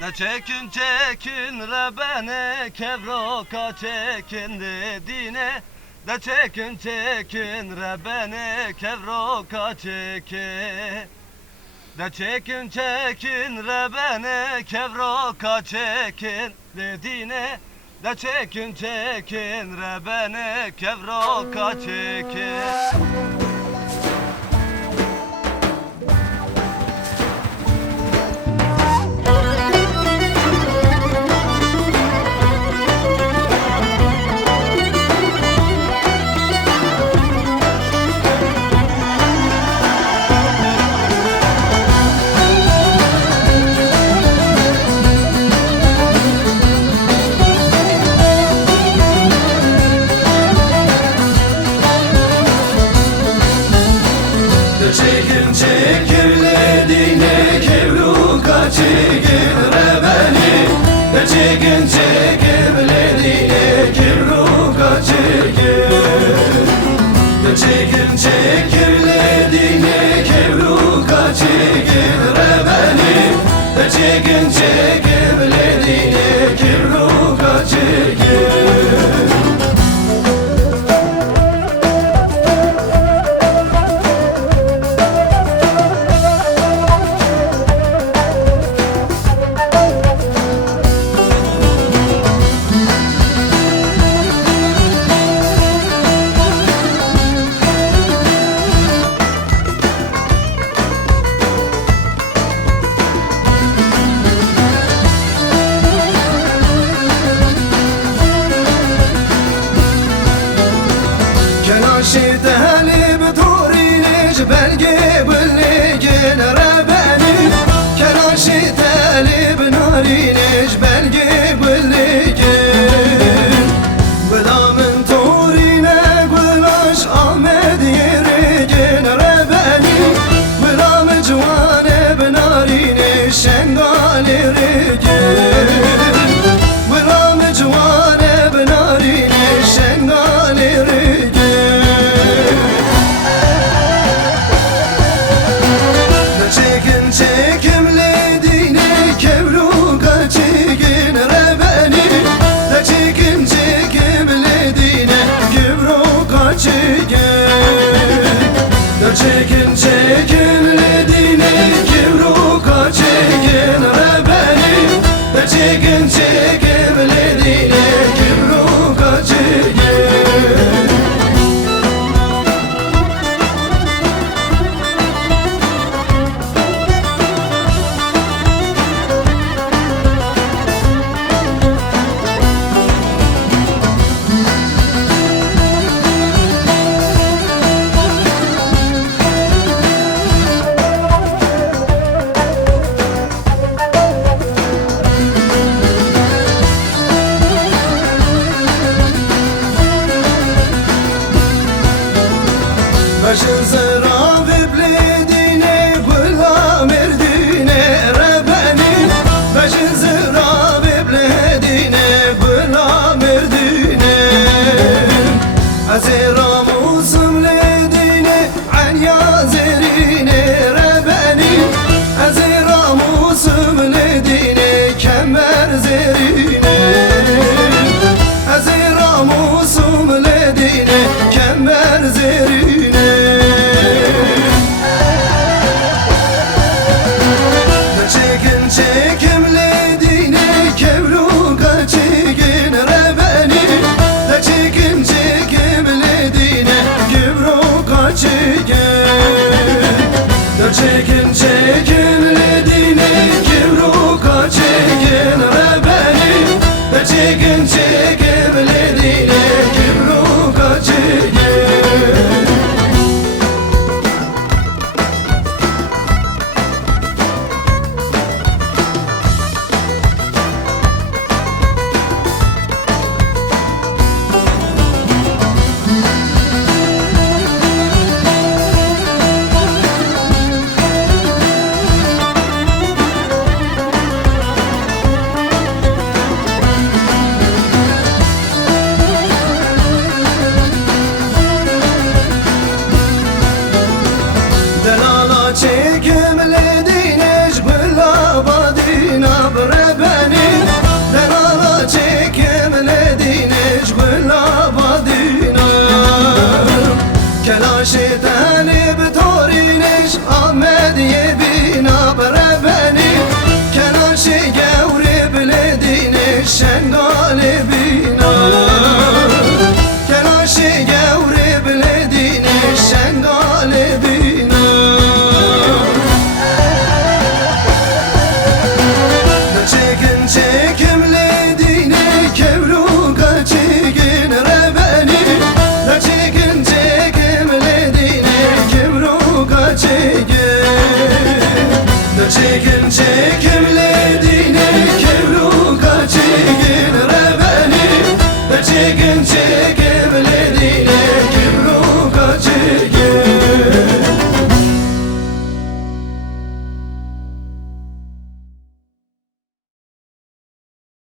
De çekin çekin re beni kevroka çekin dediğine. De çekin çekin re beni kevroka çekin. De çekin çekin re beni kevroka çekin dediğine. De çekin çekin re beni kevroka çekin. Çekin çekirlediğine kevruka çekin re beni. Çekin çekirlediğine kevruka çekin. Çekin çekirlediğine kevruka çekin re beni. Çekin çekirlediğine kevruka çekin. Şideli b'toriniş belge bilgin re beni. Kenan şideli b'nariniş belge bilgin. B'damın torine gülaş Ahmet yerigin re beni. B'dam civane b'nariniş şengal yerigin. B'dam civane b'nariniş şengal yerigin. Çekimlediğine kevruka çekin re beni. Çekin çekimlediğine kevruka çekin. Çekin çekimlediğine kevruka çekin re beni. Çekin